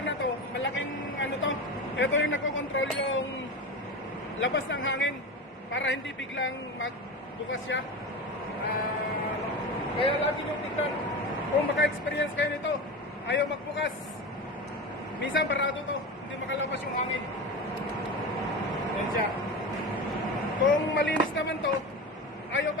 wire na to, malaking ano to, ito yung nagko-control yung labas ng hangin para hindi biglang magbukas siya. Kaya lagi nyo tignan, kung maka-experience kayo nito, ayaw magbukas, minsan barado to, hindi makalabas yung hangin. Yan siya. Kung malinis naman to, ayaw pa